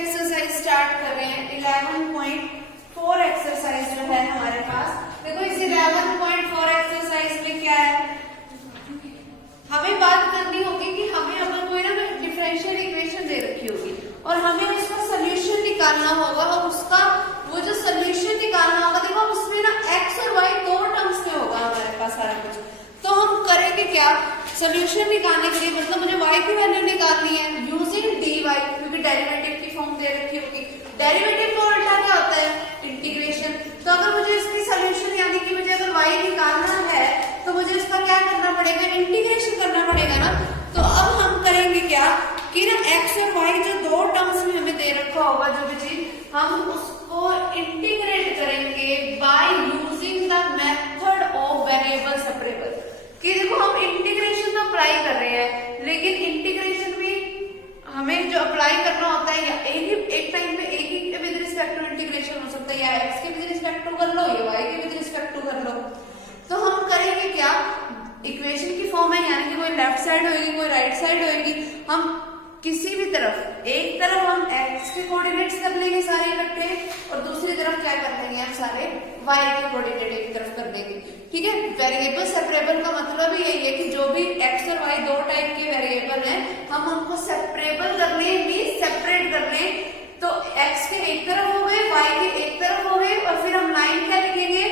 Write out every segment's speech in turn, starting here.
Exercise start कर रहे हैं। 11.4 एक्सरसाइज जो है हमारे पास, देखो इस 11.4 एक्सरसाइज में क्या है, हमें बात करनी होगी कि हमें अगर कोई ना डिफरेंशियल इक्वेशन दे रखी होगी और हमें उसका सोल्यूशन निकालना होगा, और उसका वो जो सोल्यूशन निकालना होगा, देखो उसमें ना एक्स और वाई दो टर्म्स में होगा हमारे पास सारा कुछ। तो हम करेंगे क्या, सोल्यूशन निकालने के लिए मतलब मुझे y की वैल्यू निकालनी है यूजिंग dy, क्योंकि डेरिवेटिव की फॉर्म दे रखी होगी। डेरिवेटिव का उल्टा क्या होता है, इंटीग्रेशन। तो अगर मुझे इसकी सोल्यूशन यानी कि मुझे अगर y निकालना है तो मुझे इसका क्या करना पड़ेगा, इंटीग्रेशन करना पड़ेगा ना। तो अब हम करेंगे क्या कि ना x और y जो दो टर्म्स में हमें दे रखा होगा जो भी चीज, हम उसको इंटीग्रेट करेंगे by using the method of variable separable. कि देखो हम इंटीग्रेशन तो अप्लाई कर रहे हैं, लेकिन इंटीग्रेशन भी हमें जो अप्लाई करना होता है, या एक टाइम पे एक ही विद रिस्पेक्ट टू इंटीग्रेशन हो सकता है, या एक्स के विद रिस्पेक्ट टू कर लो या वाई के विद रिस्पेक्ट टू कर लो। तो हम करेंगे क्या, इक्वेशन की फॉर्म है यानी कि कोई लेफ्ट साइड होगी कोई राइट साइड होगी, हम किसी भी तरफ, एक तरफ हम x के कोऑर्डिनेट्स कर लेंगे सारे इकट्ठे, और दूसरी तरफ क्या कर लेंगे हम सारे y के कोऑर्डिनेट एक तरफ कर देंगे। ठीक है, वेरिएबल सेपरेबल का मतलब ही यही है कि जो भी x और y दो टाइप के वेरिएबल हैं, हम उनको सेपरेबल कर लें, मींस सेपरेट कर लें। तो x के एक तरफ हो गए, y के एक तरफ हो गए, और फिर हम लाइन क्या लिखेंगे,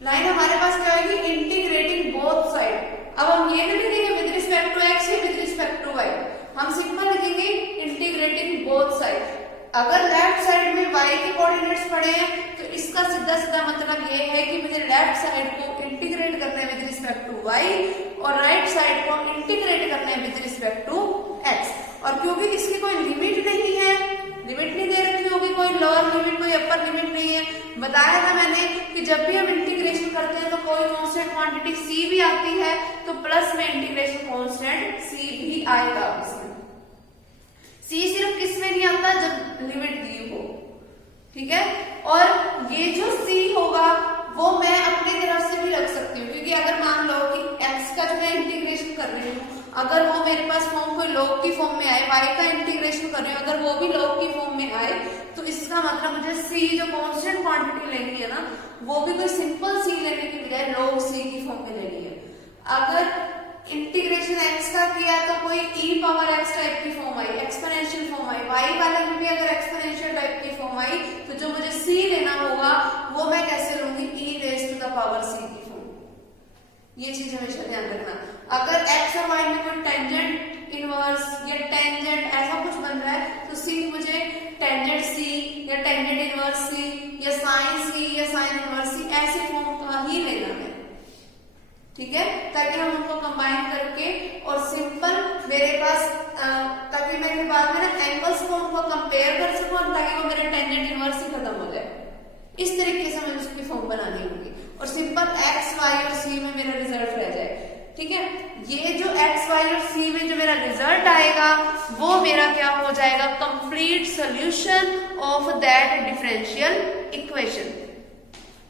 लाइन हमारे पास क्या होगी, इंटीग्रेटिंग बोथ साइड। अब हम ये नहीं लिखेंगे विद रिस्पेक्ट टू x या विद रिस्पेक्ट टू y, हम सिंपल लिखेंगे इंटीग्रेटिंग बोथ साइड। अगर लेफ्ट साइड में y के कोऑर्डिनेट्स पड़े हैं तो इसका सीधा सीधा मतलब ये है कि मुझे लेफ्ट साइड को इंटीग्रेट करना है विद रिस्पेक्ट टू y, और राइट साइड को इंटीग्रेट करना है विद रिस्पेक्ट टू x। और क्योंकि इसकी कोई लिमिट नहीं है, लिमिट नहीं दे रखी होगी, कोई लोअर लिमिट कोई अपर लिमिट नहीं है। बताया था मैंने कि जब भी हम इंटीग्रेशन करते हैं तो कोई कांस्टेंट क्वांटिटी c भी आती है, तो प्लस में इंटीग्रेशन कांस्टेंट c भी आएगा इसमें। c सिर्फ किस में नहीं आता, जब लिमिट दी हो। ठीक है, और ये जो c होगा वो मैं अपनी तरफ से भी रख सकती हूँ, क्योंकि अगर मान लो कि x का जो मैं इंटीग्रेशन कर रही हूँ, अगर वो मेरे पास फॉर्म कोई लॉग की फॉर्म में आए, y का इंटीग्रेशन कर रही हूँ अगर वो भी लॉग की फॉर्म में आए, तो इसका मतलब मुझे c जो कांस्टेंट क्वांटिटी लेनी है ना, वो भी कोई सिंपल c लेने की बजाय log c की फॉर्म में लेनी है। अगर इंटीग्रेशन x का किया तो कोई e पावर x टाइप की form I, exponential form I, y वाले में भी अगर एक्सपोनेंशियल टाइप की फॉर्म आई, तो जो मुझे c लेना होगा वो मैं कैसे लूंगी, e raise to the power c की फॉर्म। ये चीज हमेशा ध्यान रखना। अगर x और y में कोई टेंजेंट इनवर्स या टेंजेंट ऐसा कुछ बन रहा है, तो c मुझे टेंजेंट c या टेंजेंट इनवर्स c या साइन c या साइन इनवर्स c ऐसे फॉर्म का ही लेना है। ठीक है, ताकि हम उनको कंबाइन करके और सिंपल मेरे पास ताकि मैं बाद में ना एंगल्स को उनको कंपेयर कर सकूं, ताकि वो मेरे टेंजेंट इनवर्स ही खत्म हो जाए। इस तरीके से मुझे उसकी फॉर्म बनानी होगी, और सिंपल x, y और c में मेरा रिजल्ट रह जाए। ठीक है, ये जो x, y और c में जो मेरा रिजल्ट आएगा वो मेरा क्या हो जाएगा, complete solution of that differential equation.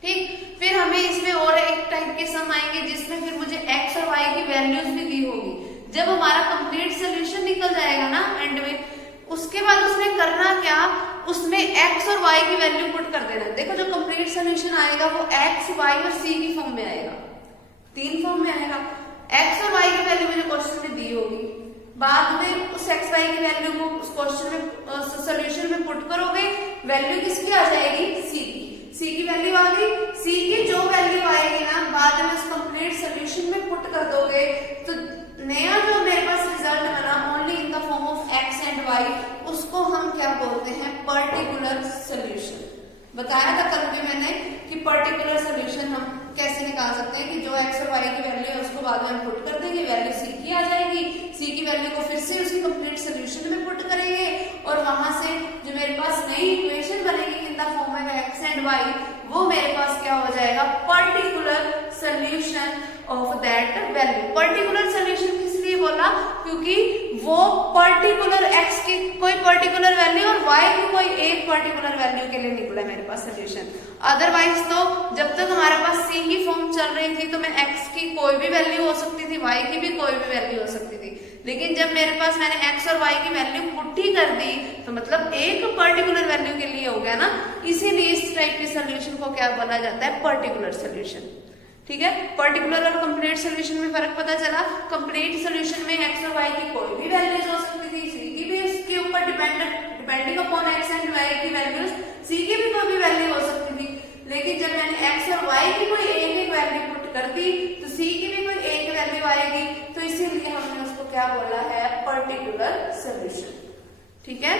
ठीक, फिर हमें इसमें और एक टाइप के सम आएंगे जिसमें फिर मुझे x और y की वैल्यूज भी दी होगी। जब हमारा कंप्लीट सॉल्यूशन निकल जाएगा ना एंड में, उसके बाद उसमें करना क्या, उसमें x और y की वैल्यू पुट कर देना। देखो जो कंप्लीट सॉल्यूशन आएगा वो x, y और c की फॉर्म में आएगा, तीन फॉर्म में आएगा। x और y की वैल्यू मुझे क्वेश्चन में दी होगी, बाद में उस x, y की वैल्यू को उस क्वेश्चन में सॉल्यूशन में पुट करोगे, वैल्यू किसकी आ जाएगी, c की। c की वैल्यू आ गई, c की जो वैल्यू आएगी ना बाद में उस कंप्लीट सॉल्यूशन में पुट कर दोगे, तो नया जो मेरे पास रिजल्ट बना only in the form of x and y, उसको हम क्या बोलते हैं, पर्टिकुलर सॉल्यूशन। बताया था कल भी मैंने कि पर्टिकुलर सॉल्यूशन हम कैसे निकाल सकते हैं, कि जो x और y की वैल्यू है उसको बाद में हम पुट कर देंगे, वैल्यू c की आ जाएगी, c की वैल्यू को फिर से उसी कंप्लीट सॉल्यूशन में पुट करेंगे, और वहां से जो मेरे पास नई इक्वेशन बनेगी in the form of x and y, वो मेरे पास क्या हो जाएगा, particular solution of that value. Particular solution किस लिए बोला, क्योंकि वो पर्टिकुलर x की कोई पर्टिकुलर वैल्यू और y की कोई एक पर्टिकुलर वैल्यू के लिए निकला मेरे पास सॉल्यूशन। अदरवाइज तो जब तक हमारे पास c की फॉर्म चल रही थी तो मैं x की कोई भी वैल्यू हो सकती थी, y की भी कोई भी वैल्यू हो सकती थी, लेकिन जब मेरे पास मैंने x और y की वैल्यू पुट ही कर दी तो मतलब एक पर्टिकुलर वैल्यू के लिए हो गया ना, इसीलिए इस टाइप के सोल्यूशन को क्या बोला जाता है, पर्टिकुलर सोल्यूशन। ठीक है, पर्टिकुलर और कंप्लीट सोल्यूशन में फर्क पता चला। कंप्लीट सोल्यूशन में x और y की कोई भी वैल्यूज हो सकती थी, c की भी उसके ऊपर depending upon x and y की वैल्यूज, c की भी कोई भी वैल्यू हो सकती थी। लेकिन जब मैंने x और y की कोई एक वैल्यू पुट कर दी तो c की भी कोई एक वैल्यू आएगी, तो इसीलिए हमने उसको क्या बोला है, पर्टिकुलर सोल्यूशन। ठीक है,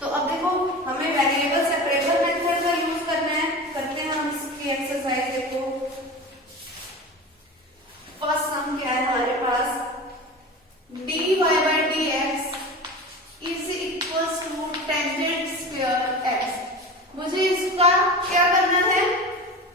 तो अब देखो हमें वेरिएबल सेपरेबल मेथड का यूज करना है, करते हैं हम इसकी एक्सरसाइज। देखो फर्स्ट सम क्या है हमारे पास, dy by dx is equals to tangent square x। मुझे इसका क्या करना है,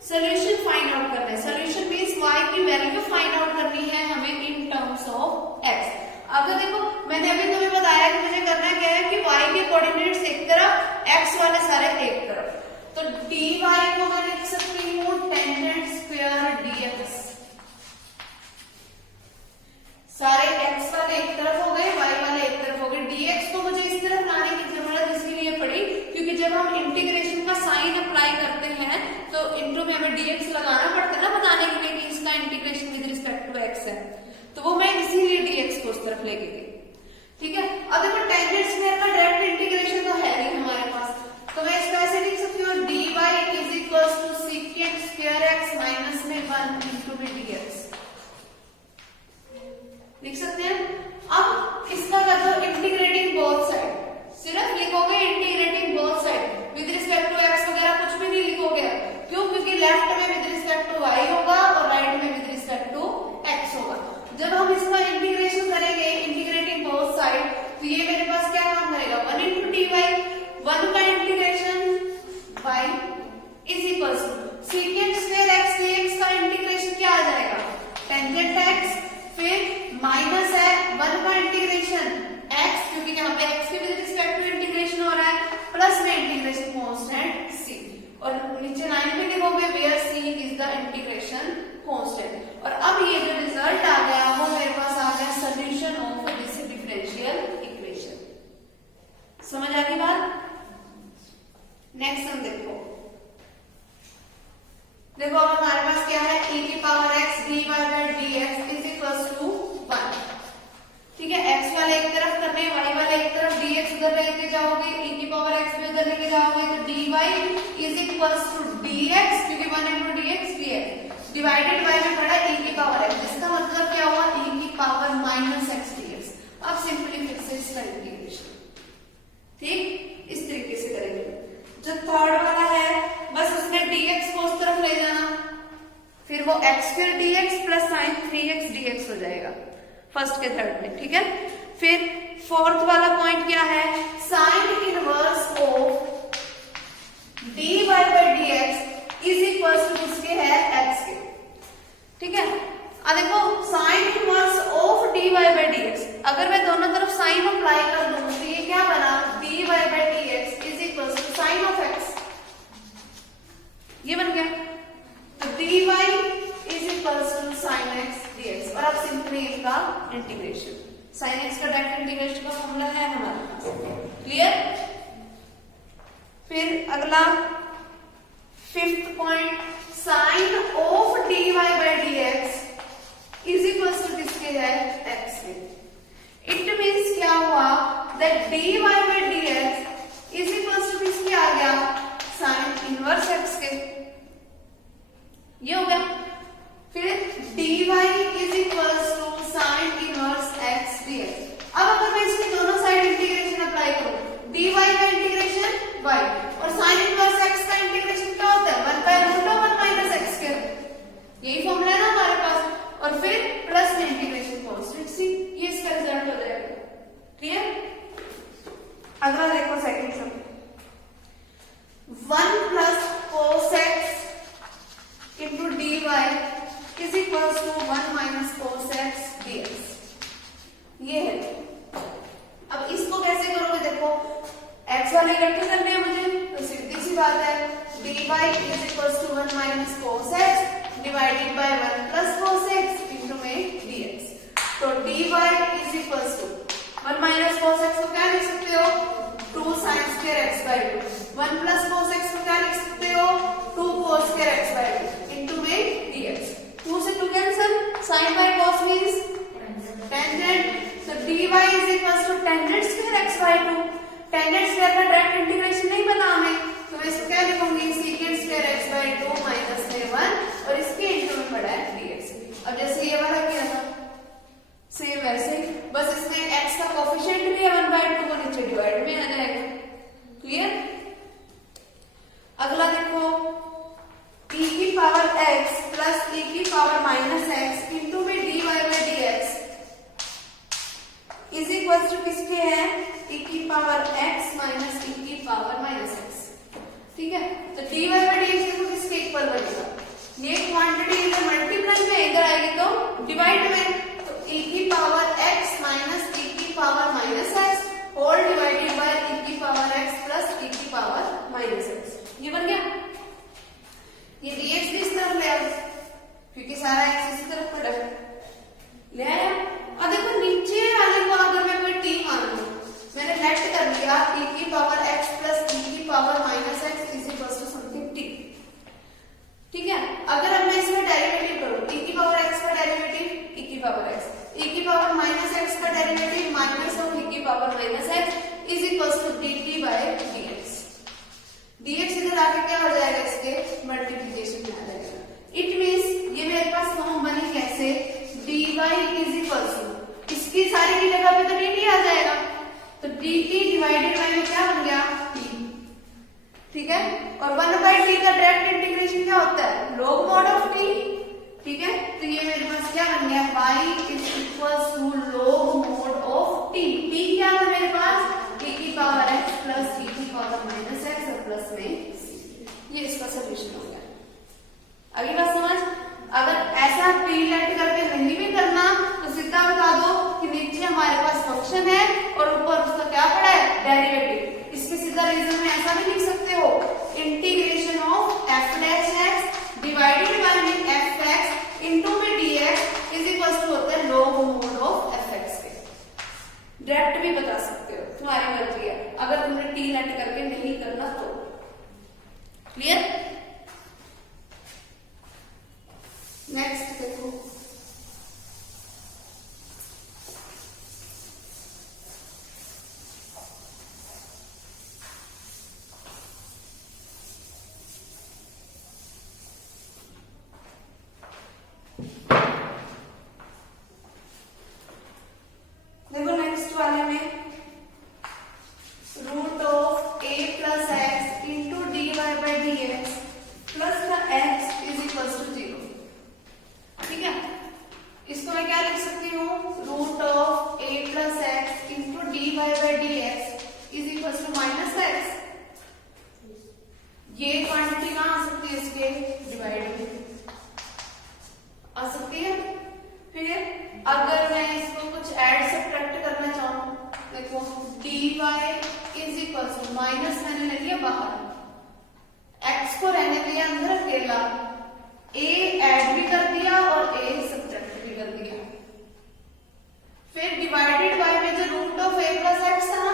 सोल्यूशन फाइंड आउट करना है। सोल्यूशन मींस y की वैल्यू फाइंड आउट करनी है हमें इन टर्म्स ऑफ x। अगर देखो मैंने अभी तुम्हें बताया कि मुझे करना क्या है कि y के कोऑर्डिनेट्स एक तरफ, x वाले सारे एक तरफ, तो dy को मैं लिख सकती हूँ टेंजेंट स्क्वायर dx। सारे x वाले एक तरफ हो गए, y वाले एक तरफ हो गए। dx को मुझे इस तरफ लाने की जरूरत इसीलिए पड़ी क्योंकि जब हम इंटीग्रेशन का साइन अप्लाई करते हैं तो इंटू में हमें dx लगाना पड़ता है ना, बताने के लिए कि इसका integration with respect to x है, तो वो मैं इसीलिए dx को उस तरफ लेके गई। ठीक है, अब देखो टेंजेंट स्क्वायर का डायरेक्ट इंटीग्रेशन तो है नहीं हमारे पास, तो मैं इसको ऐसे लिख सकती हूँ dy is equals to secant square x माइनस में 1 इंटू में dx लिख सकते हैं। अब इसका कर दो इंटीग्रेटिंग बोथ साइड, सिर्फ लिखोगे integrating both side, with respect to x वगैरह कुछ भी नहीं लिखोगे। क्यों? क्योंकि लेफ्ट में विद रिस्पेक्ट टू y होगा और राइट में विद रिस्पेक्ट टू x होगा। जब हम इसका इंटीग्रेशन करेंगे इंटीग्रेटिंग बोथ साइड, तो ये मेरे पास क्या काम करेगा, 1 इंटू dy, 1 का integration y is equals to secant square x dx का इंटीग्रेशन क्या आ जाएगा, टेंजेंट x, फिर माइनस है 1 का इंटीग्रेशन x, क्योंकि यहाँ पे x के विद रिस्पेक्ट टू इंटीग्रेशन हो रहा है, प्लस में इंटीग्रेशन कांस्टेंट c, और नीचे लाइन में लिखोगे where c is the integration constant. और अब ये जो रिजल्ट आ गया वो मेरे पास आ गया solution of this differential equation. समझ आ गई बात? नेक्स्ट हम देखो अब हमारे पास क्या है, e की power x dy by dx is equals to 1। ठीक है, x वाले एक तरफ करने, y वाले एक तरफ, dx उधर लेके जाओगे, e की पावर x भी उधर लेके जाओगे, तो dy is equals to dx, क्योंकि 1 into dx dx divided by में पड़ा e की पावर x, जिसका मतलब क्या हुआ, e की पावर माइनस x dx। अब सिंपली फिर से इसका इंटीग्रेशन, ठीक इस तरीके से करेंगे। जो थर्ड वाला है बस उसमें dx को उस तरफ ले जाना, फिर वो x square dx plus sign 3x dx हो जाएगा फर्स्ट के थर्ड में। ठीक है, फिर फोर्थ वाला पॉइंट क्या है, sine inverse of dy by dx is equals to किसके है, x के। ठीक है, अब देखो sine inverse of dy by dx, अगर मैं दोनों तरफ साइन अप्लाई कर दूं तो ये क्या बना, dy by dx is equals to sine of x, ये बन गया। तो dy is equals to sine x dx, और अब सिंपली इसका इंटीग्रेशन, साइन x का डायरेक्ट इंटीग्रेशन का फॉर्मूला है हमारे पास, क्लियर। फिर अगला fifth point, sine of dy by dx is equals to किसके है, x के। इट मींस क्या हुआ, that dy by dx is equals to किसके आ गया, साइन इनवर्स x के, ये हो गया। फिर dy is equals to sine inverse x dx। अब अगर मैं इसके दोनों साइड इंटीग्रेशन अप्लाई करूं, dy का इंटीग्रेशन y और साइन इनवर्स x का इंटीग्रेशन क्या होता है, 1 by root of 1 minus x square, यही फॉर्मूला है ना हमारे पास, और फिर प्लस में इंटीग्रेशन कांस्टेंट c, ये इसका रिजल्ट हो जाएगा। क्लियर। अगला देखो second sum, 1 plus cos x into dy is equals to 2। Tangent square का डायरेक्ट इंटीग्रेशन नहीं बना हमें, तो मैं इसको क्या लिखूंगी, सीकेंट स्क्वायर x/2 माइनस में 1 और इसके इंटू में पड़ा है dx। अब जैसे ये वाला किया था सेम वैसे ही, बस इसमें x का कोफिशिएंट भी है 1/2 को नीचे डिवाइड में आ जाएगा। क्लियर। अगला देखो e की पावर x प्लस e की पावर माइनस x इंटू में dy/dx इज इक्वल टू किसके है, e की पावर x माइनस e की पावर माइनस x। ठीक है, तो dy/dx देखो किसके इक्वल बनेगा, ये क्वांटिटी इधर मल्टीप्लाई में इधर आएगी तो डिवाइड में, तो e की पावर x माइनस e की power minus x whole divided by e की पावर x प्लस e की पावर माइनस x। ये बन गया। ये dx भी इस तरफ ले आओ क्योंकि सारा x इस तरफ पड़ा है, ले आया। और देखो नीचे वाले को अगर मैं कोई t मान लूं, मैंने लेट कर लिया e की पावर x प्लस e की power minus x is equal to something t। ठीक है, अगर अब मैं इसमें डेरिवेटिव करूं, e की पावर x का डेरिवेटिव e की पावर x, e की पावर माइनस x का डेरिवेटिव माइनस ऑफ e की power minus x is equal to dt by dx। dx इधर आके क्या हो जाएगा, इसके मल्टीप्लिकेशन में आ जाएगा। इट मींस ये मेरे पास फॉर्म बनी कैसे, dy इज इक्वल टू इसकी सारी की जगह पे तो dt आ जाएगा, तो dt डिवाइडेड बाय में क्या बन गया t। ठीक है, और 1/t का डायरेक्ट इंटीग्रेशन क्या होता है, log mod ऑफ t। ठीक है, तो ये मेरे पास क्या बन गया, y is equal to log mod of t। t क्या है मेरे पास, e की पावर x प्लस e की पावर माइनस x और प्लस में c। ये इसका सोल्यूशन हो गया। अगली बात समझ, अगर ऐसा t लेट करके नहीं भी करना तो सीधा बता दो कि नीचे हमारे पास फंक्शन है और ऊपर उसका क्या पड़ा है, डेरिवेटिव। इसके सीधा रीजन में ऐसा भी लिख सकते हो, integration of f dash x divided by में fx इनटू में dx इज इक्वल टू होता है log mod ऑफ fx के। डायरेक्ट भी बता सकते हो, तुम्हारी मर्जी है, अगर तुमने t लेट करके नहीं करना तो। क्लियर। नेक्स्ट देखो, देखो नेक्स्ट वाले में root of a plus x into dy by d x plus का x इज इक्वल टू 0। ठीक है, इसको मैं क्या लिख सकती हूँ, root of a plus x into dy by d x is equal to minus x. ये क्वांटिटी कहाँ आ सकती है, इसके डिवाइड में आ सकती है। फिर अगर मैं इसको कुछ ऐड सब्ट्रैक्ट करना चाहूँ, देखो dy is equal to minus मैंने ले लिया बाहर, x को रहने दिया अंदर अकेला, a ऐड भी कर दिया और a सब्ट्रैक्ट भी कर दिया। फिर डिवाइडेड बाय में जो root of a plus x था ना,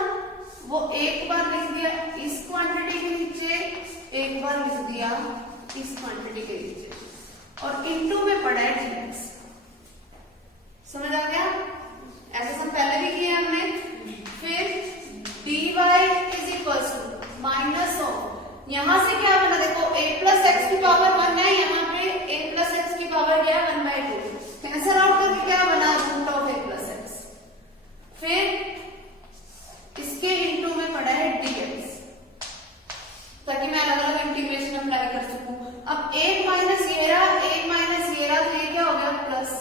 वो एक बार लिख दिया इस क्वांटिटी के नीचे, एक बार लिख दिया इस क्वांटिटी के नीचे, और इनटू में पड़ा है dx। समझ आ गया, ऐसा सब पहले भी किया हमने। फिर dy is equal to minus of, यहां से क्या बना, देखो a प्लस एक्स की पावर 1 है, यहाँ पे a प्लस एक्स की पावर क्या है 1/2, कैंसिल आउट करके क्या बना, root of a plus x. फिर इसके इनटू में पड़ा है dx, ताकि मैं अलग अलग इंटीग्रेशन अप्लाई कर सकूं। अब एक माइनस ये रहा, तो ये क्या हो गया प्लस।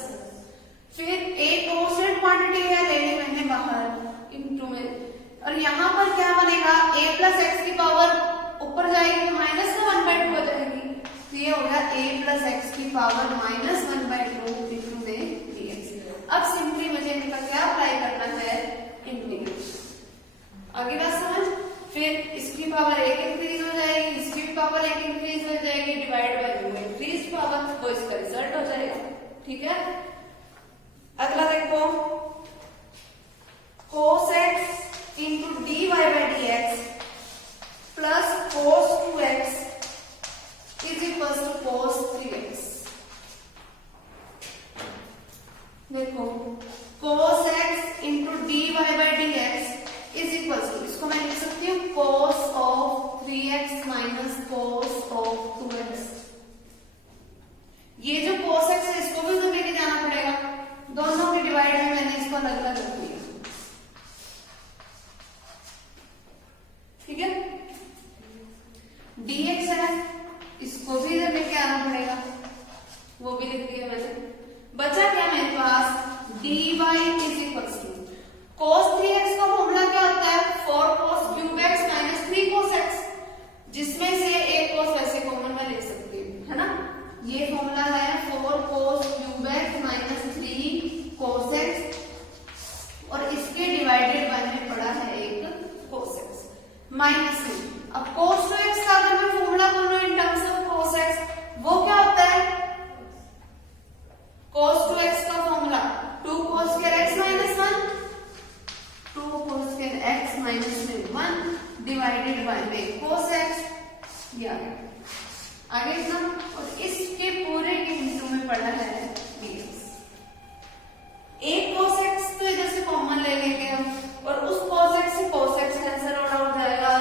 फिर एक कांस्टेंट क्वांटिटी है, ले ली मैंने बाहर इनटू में, और यहाँ पर क्या बनेगा, a प्लस एक्स की पावर ऊपर जाएगी तो माइनस का 1/2 हो जाएगी, तो ये हो गया a प्लस एक्स की पावर माइनस 1/2 इनटू में dx। अब सिंपली मुझे इनका क्या अप्लाई करना है, इंटीग्रेशन। आगे बात समझ। फिर इसकी पावर 1 इंक्रीज हो जाएगी, इसकी भी पावर 1 इंक्रीज हो जाएगी, डिवाइड बाय इंक्रीज पावर, तो इसका रिजल्ट हो जाएगा। ठीक है, अगला देखो cos x into dy by d x plus cos 2x is equal to cos 3x। देखो cos x into dy by d x is equal minus में 1 डिवाइडेड बाय में cos x, ये आगे इतना, और इसके पूरे के इंटू में पड़ा है dx। एक cos x तो इधर से कॉमन ले लेंगे हम, और उस cos x से cos x कैंसिल आउट हो जाएगा,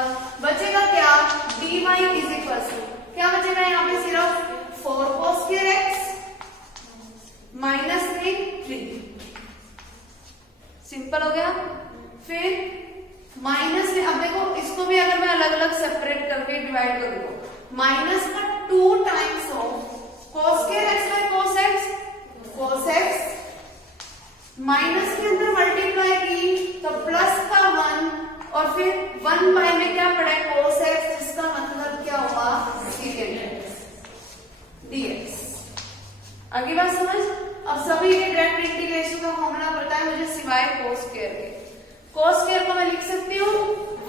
बचेगा क्या, dy इज इक्वल टू क्या बचेगा यहाँ पे, सिर्फ 4 cos square x minus 3, simple हो गया। फिर माइनस में, अब देखो इसको भी अगर मैं अलग अलग सेपरेट करके डिवाइड कर दूं, माइनस का 2 times of cos square x बाय cos x, माइनस के अंदर मल्टीप्लाई की तो प्लस का 1, और फिर 1 बाय में क्या पड़ा है cos x, इसका मतलब क्या हुआ dx। आगे बात समझ। अब सभी के डायरेक्ट इंटीग्रेशन का फॉर्मूला पता है मुझे सिवाय cos स्क्वायर के। cos स्क्वायर को मैं लिख सकती हूँ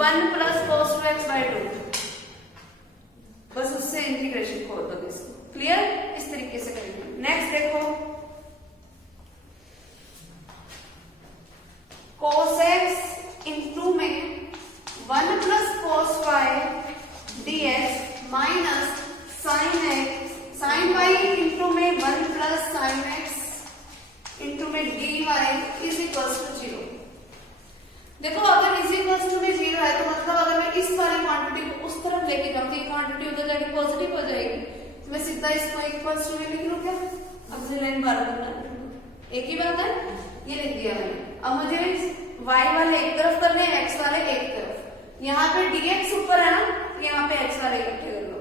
1 प्लस cos 2x बाय 2, बस उससे इंटीग्रेशन खोल दो इसको, क्लियर, इस तरीके से करेंगे। नेक्स्ट देखो, cos x इंटू में 1 plus cos y dx minus sin y into में 1 प्लस sin x इंटू में dy इज इक्वल टू 0। देखो अगर इज इक्वल टू में 0 है तो मतलब अगर मैं इस वाली क्वांटिटी को उस तरफ लेके जाऊँ तो क्वांटिटी उधर जाके पॉजिटिव हो जाएगी, तो मैं सीधा इसको इक्वल टू में लिख लूँ क्या, अब मुझे लाइन बार करना, एक ही बात है, ये लिख दिया मैंने। अब मुझे y वाले एक तरफ करने हैं, x वाले एक तरफ, यहाँ पे dx ऊपर है ना, यहाँ पे x वाले इकट्ठे कर लो,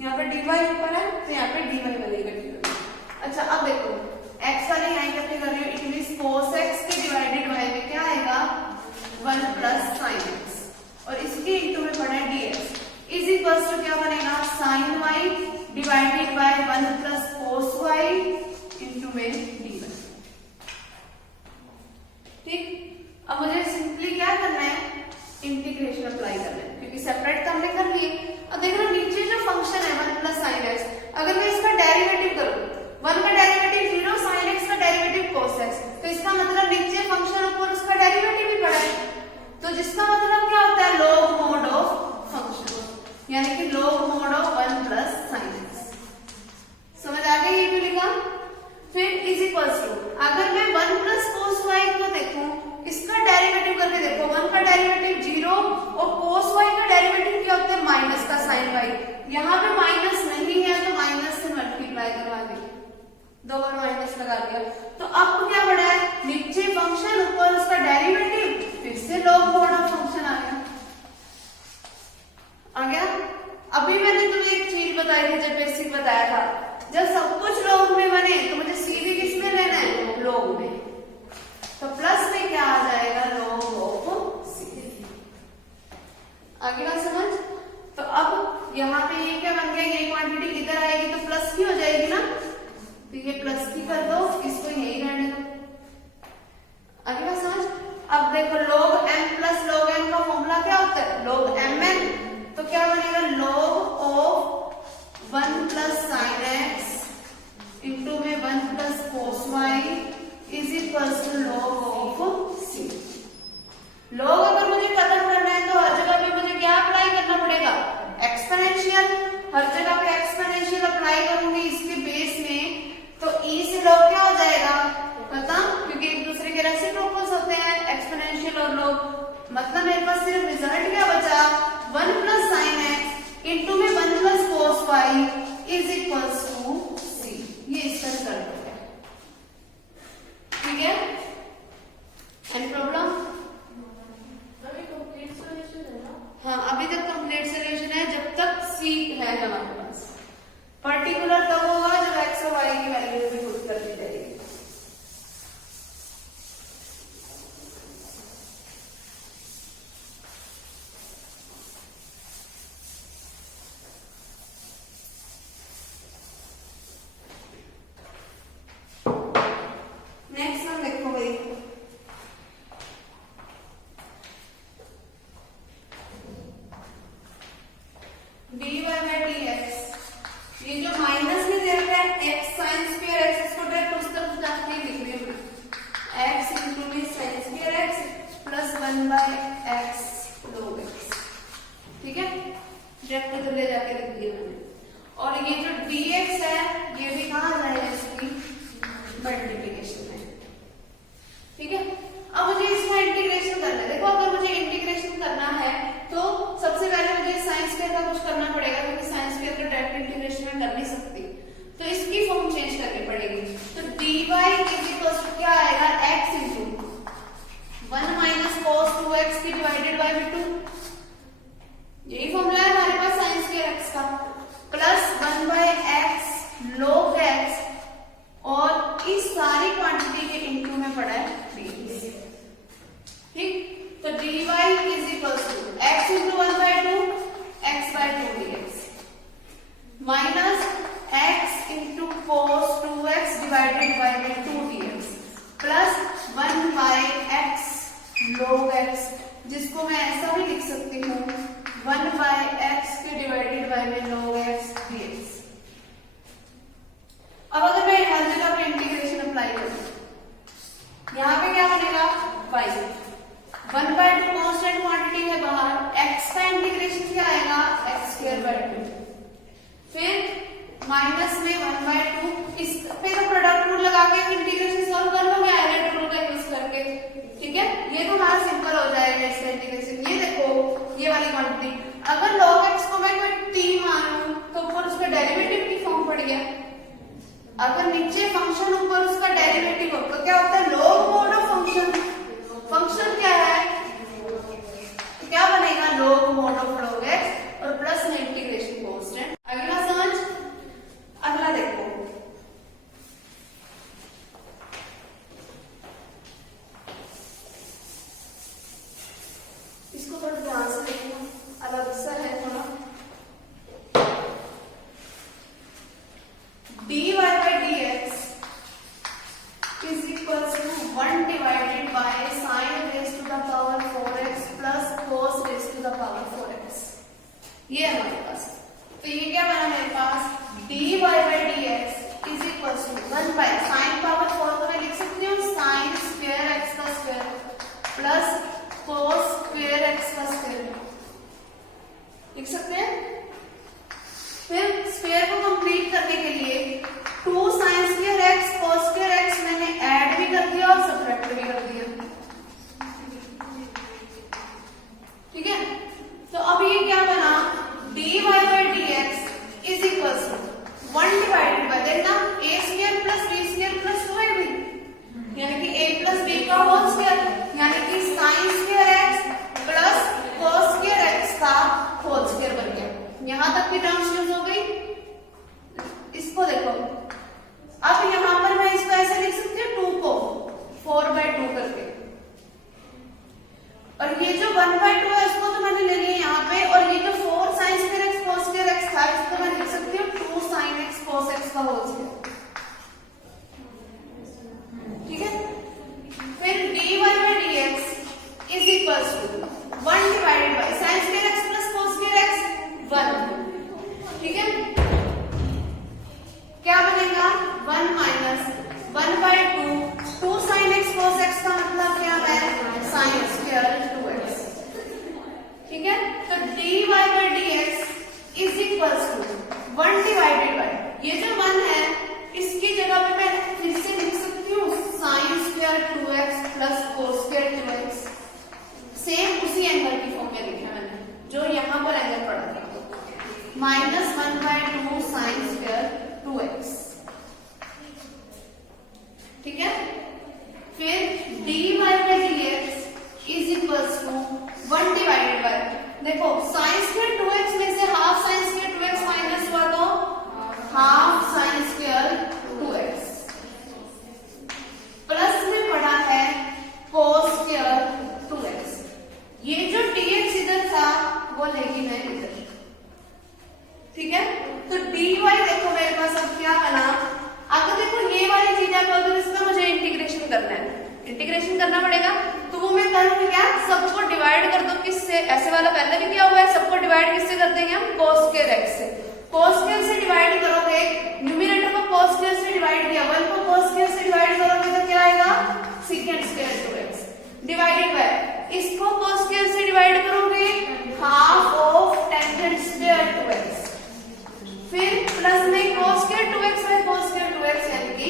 यहाँ पे dy ऊपर है तो यहाँ पे dy वाले इकट्ठे कर लो। अच्छा अब देखो x वाले यहाँ इकट्ठे कर रही हूँ, इट मींस cos x के डिवाइडेड बाय में क्या आएगा 1 प्लस sin x, और इसके इंटू में पड़ा है dx इज इक्वल टू क्या बनेगा sin y divided by 1 plus cos y into में dy। ठीक, अब मुझे सिंपली क्या करना है, इंटीग्रेशन अप्लाई करना है, क्योंकि सेपरेट तो हमने कर लिए। अब देखो नीचे जो फंक्शन है 1 प्लस sin x, अगर मैं इसका डेरिवेटिव करूं, 1 का डेरिवेटिव 0, sin x का ठीक है। अब मुझे इसका इंटीग्रेशन करना है। देखो अगर मुझे इंटीग्रेशन करना है तो सबसे पहले मुझे साइन स्क्वायर का कुछ करना पड़ेगा, क्योंकि साइन स्क्वायर का डायरेक्ट इंटीग्रेशन मैं कर नहीं सकती, तो इसकी फॉर्म चेंज करनी पड़ेगी। तो dy क्या आएगा, x into 1 minus cos 2x की डिवाइडेड बाय 2, यही फॉर्मूला है हमारे पास साइन स्क्वायर x का, plus 1 by x log x, और इस सारी क्वांटिटी के इंटू में पड़ा है dx। ठीक, तो dy is equal to x into 1/2 x by 2 dx minus x into cos 2x divided by 2 dx plus 1 by x log x, जिसको मैं ऐसा भी लिख सकती हूँ 1 बाय x के डिवाइडेड बाय में log x dx। अब अगर मैं हर जगह पे इंटीग्रेशन अप्लाई करूं, यहाँ पे क्या बनेगा y 1/2 कांस्टेंट क्वांटिटी है बाहर, x का इंटीग्रेशन क्या आएगा x²/2, फिर माइनस में 1/2, इस पे तो प्रोडक्ट रूल लगा के इंटीग्रेशन सॉल्व कर लोगे आयरन रूल का यूज करके। ठीक है, ये तो हमारा सिंपल हो जाएगा इसका इंटीग्रेशन। ये देखो ये वाली क्वांटिटी, अगर log x को मैं कोई t मानूं तो ऊपर उसका डेरिवेटिव की फॉर्म पड़ गया, अगर नीचे फंक्शन ऊपर उसका डेरिवेटिव हो तो क्या होता है log mode of function. Function क्या है, क्या बनेगा log mode of log x और प्लस में इंटीग्रेशन कांस्टेंट। अगला समझ, अगला देखो, इसको थोड़ा ध्यान से देखना, अलग सा है थोड़ा। dy by dx is equals to 1 divided by sin raised to the power 4x plus cos raised to the power 4x, ये है हमारे पास। तो ये क्या बना मेरे पास, dy by dx is equals to 1 by sin power 4 को मैं लिख सकती हूँ sin स्क्वायर x का square plus cos square x का स्क्वायर, लिख सकते हैं। फिर स्क्वायर को कंप्लीट करने के लिए 2 sin square x cos square x मैंने ऐड भी कर दिया और सब्ट्रैक्ट भी कर दिया। ठीक है, तो अब ये क्या बना, dy by dx is equals to 1 divided bye, देखना a square plus b square plus 2ab, यानी कि a प्लस b का होल स्क्वायर, यानी कि sin square x plus cos square x का होल स्क्वायर बन गया। यहां तक की टर्म्स यूज हो गई। इसको देखो, अब यहां पर मैं इसको ऐसे लिख सकती हूँ 2 को 4/2 करके, और ये जो 1/2 है इसको तो मैंने ले लिया यहाँ पे, और ये जो 4 sin square x cos square x था इसको मैं लिख सकती हूँ 2 sin x cos x का होल स्क्वायर। ठीक है, फिर dy by dx is equals to 1 divided bye sin square x plus cos square x 1। ठीक है, क्या बनेगा 1 minus 1/2 2 sin x cos x का मतलब क्या है sin स्क्वायर 2x। ठीक है, तो dy by dx is equals to 1 divided bye, ये जो 1 है इसकी जगह पे मैं फिर से लिख सकती हूँ sin square 2x plus cos square 2x, same उसी एंगल की फॉर्म में लिखा मैंने जो यहाँ पर एंगल पड़ा था, माइनस 1/2 sin स्क्वायर 2x। ठीक है, फिर dy by dx is equals to 1 divided bye, देखो sin स्क्वायर 2x में से half sin square 2x minus हुआ तो half sin square 2x, plus में पड़ा है cos स्क्वायर 2x। ये जो dx इधर था वो लेगी मैं इधर। ठीक है, तो dy देखो मेरे पास अब क्या बना, अगर देखो ये वाली चीज है तो इसका मुझे इंटीग्रेशन करना है, इंटीग्रेशन करना पड़ेगा, तो वो मैं करूंगी क्या, सबको डिवाइड कर दो किससे, ऐसे वाला पहले भी क्या हुआ है, सबको डिवाइड किससे कर देंगे हम, cos स्क्वायर x से। cos स्क्वायर से डिवाइड करोगे, न्यूमरेटर को cos स्क्वायर से डिवाइड किया, 1 को cos स्क्वायर से डिवाइड करोगे तो क्या आएगा secant square 2x divided bye, इसको cos स्क्वायर से डिवाइड करोगे half of tangent square 2x, फिर प्लस में cos स्क्वायर 2x है cos स्क्वायर 2x यानी कि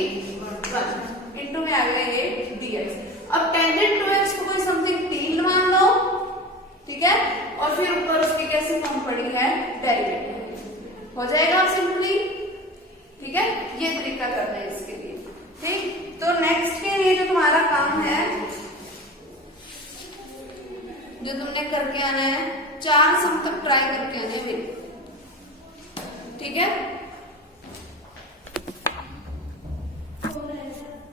1 इनटू में आ गया ये dx। अब टेंजेंट टू एक्स को कोई समथिंग 3 मान लो, ठीक है, और फिर ऊपर उसकी कैसे फॉर्म पड़ी है, डेरिवेटिव हो जाएगा सिंपली, ठीक है। ये तरीका करना है इसके लिए, ठीक। तो नेक्स्ट के लिए जो तुम्हारा काम है, जो तुमने करके आना है, 4 सम तक ट्राई करके आने हैं, ठीक है।